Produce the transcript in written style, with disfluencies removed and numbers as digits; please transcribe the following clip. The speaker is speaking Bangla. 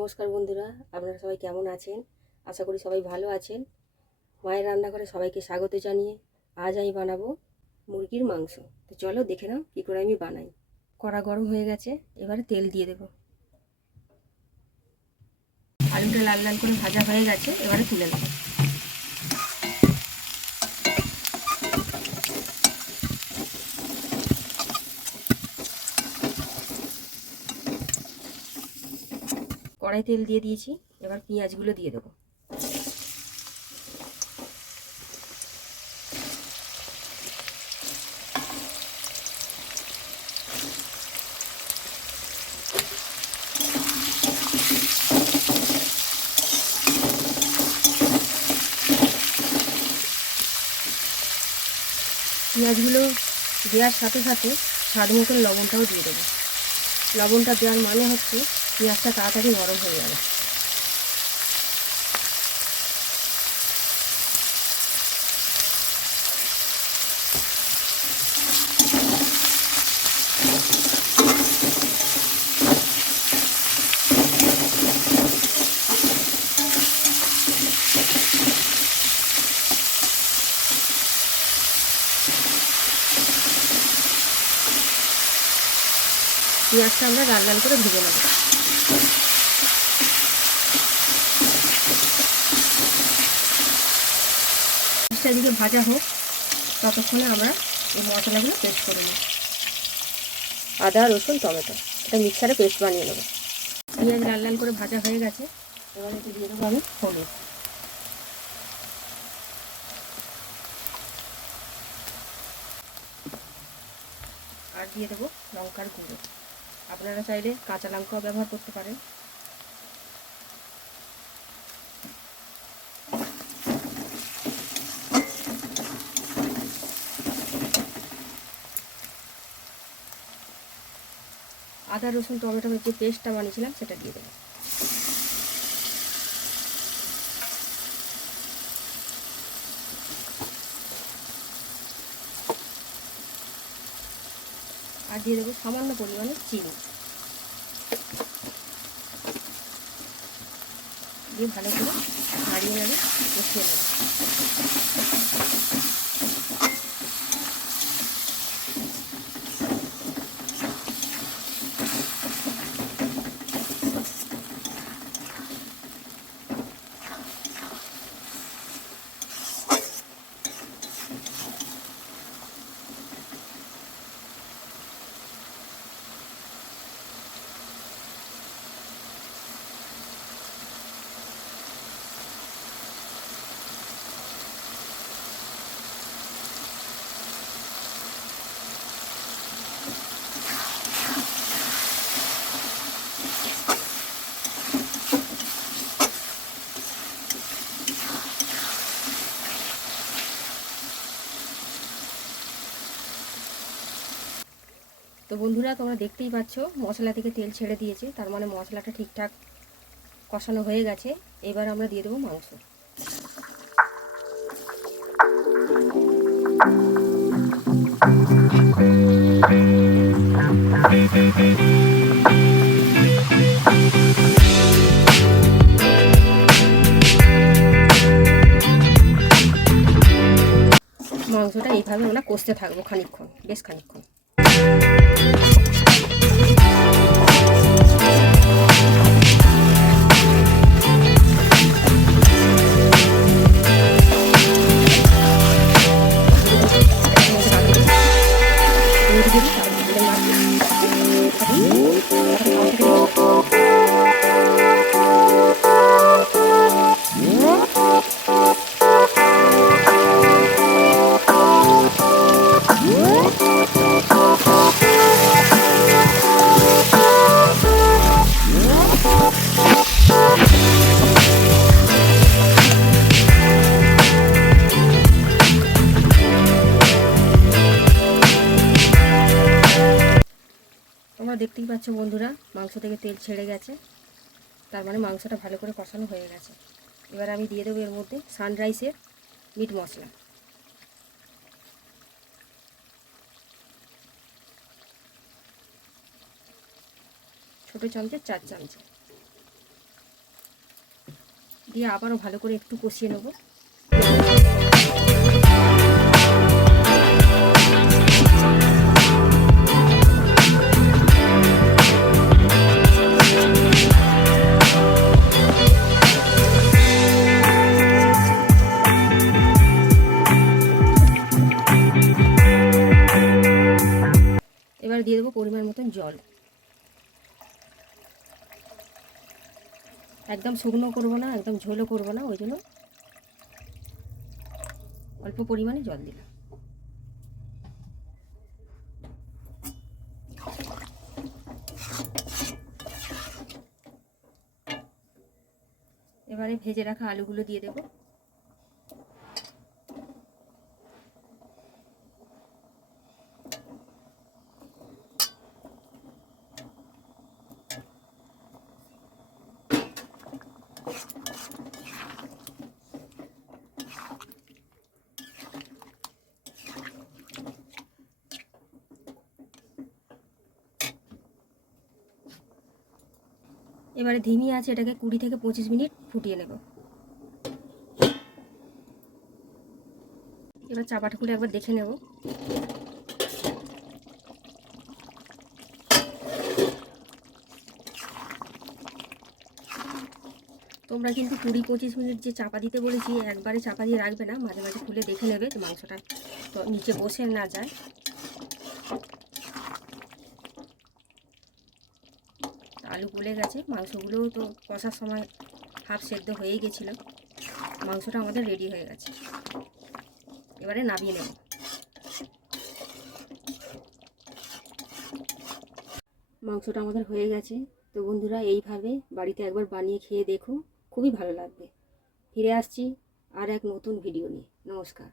নমস্কার বন্ধুরা, আপনারা সবাই কেমন আছেন? আশা করি সবাই ভালো আছেন। মায়ের রান্নাঘরে সবাইকে স্বাগত জানিয়ে আজ আমি বানাবো মুরগির মাংস। তো চলো দেখে নাও কী করে আমি বানাই। কড়া গরম হয়ে গেছে, এবারে তেল দিয়ে দেব। আলুটা লাল লাল করে ভাজা হয়ে গেছে, এবারে তুলে নেব। কড়াই তেল দিয়ে দিয়েছি, এবার পেঁয়াজগুলো দিয়ে দেবো। পেঁয়াজগুলো দেওয়ার সাথে সাথে স্বাদ মতন লবণটাও দিয়ে দেবো। লবণটা দেওয়ার মানে হচ্ছে পেঁয়াজটা তাড়াতাড়ি নরম হয়ে যাবে। পেঁয়াজটা আমরা লাল লাল করে ভেজে নেব। এদিকে ভাজা হোক, ততক্ষণে আমরা এই মশলাগুলো পেস্ট করে নেব। আদা, রসুন, টমেটো এটা মিক্সারে পেস্ট বানিয়ে নেব। পেঁয়াজ লাল লাল করে ভাজা হয়ে গেছে, এবার এতে দিয়ে দেবো আমি হলুদ। আর দিয়ে দেবো লঙ্কার গুঁড়ো। আপনারা চাইলে কাঁচা লঙ্কাও ব্যবহার করতে পারেন। আদা, রসুন, টমেটোর যে পেস্টটা বানিয়েছিলাম সেটা দিয়ে দেবো। আর দিয়ে দেবো সামান্য পরিমাণে চিনি। দিয়ে ভালো করে নাড়িয়ে নাড়িয়ে কষিয়ে নেব। তো বন্ধুরা, তোমরা দেখতেই পাচ্ছ মশলা থেকে তেল ছেড়ে দিয়েছে, তার মানে মশলাটা ঠিকঠাক কষানো হয়ে গেছে। এবার আমরা দিয়ে দেবো মাংস। মাংসটা এইভাবে আমরা কষতে থাকবো খানিকক্ষণ, বেশ খানিকক্ষণ। তোমরা দেখতেই পাচ্ছ বন্ধুরা, মাংস থেকে তেল ছেড়ে গেছে, তার মানে মাংসটা ভালো করে কষানো হয়ে গেছে। এবার আমি দিয়ে দেবো এর মধ্যে সানরাইসের মিট মশলা। ছোটো চামচে 4 চামচ। দিয়ে আবারও ভালো করে একটু কষিয়ে নেব। এবার দিয়ে দেবো পরিমাণ মতন জল। একদম শুকনো করবো না, একদম ঝোলও করবো না, ওই জন্য অল্প পরিমাণে জল দিলাম। এবারে ভেজে রাখা আলুগুলো দিয়ে দেবো। এবারে ধিমি আছে এটাকে 20 থেকে 25 মিনিট ফুটিয়ে নেব। এবার চাপাটা খুলে একবার দেখে নেব। তোমরা কিন্তু 20-25 মিনিট যে চাপা দিতে বলেছি একবারে চাপা দিয়ে রাখবে না, মাঝে মাঝে খুলে দেখে নেবে যে মাংসটা তো নিচে বসে না যায়। আলু গলে গেছে, মাংসগুলোও তো কষার সময় হাফ সেদ্ধ হয়েই গেছিলো। মাংসটা আমাদের রেডি হয়ে গেছে, এবারে নামিয়ে নেব। মাংসটা আমাদের হয়ে গেছে। তো বন্ধুরা এইভাবে বাড়িতে একবার বানিয়ে খেয়ে দেখো, খুবই ভালো লাগবে। ফিরে আসছি আর এক নতুন ভিডিও নিয়ে। নমস্কার।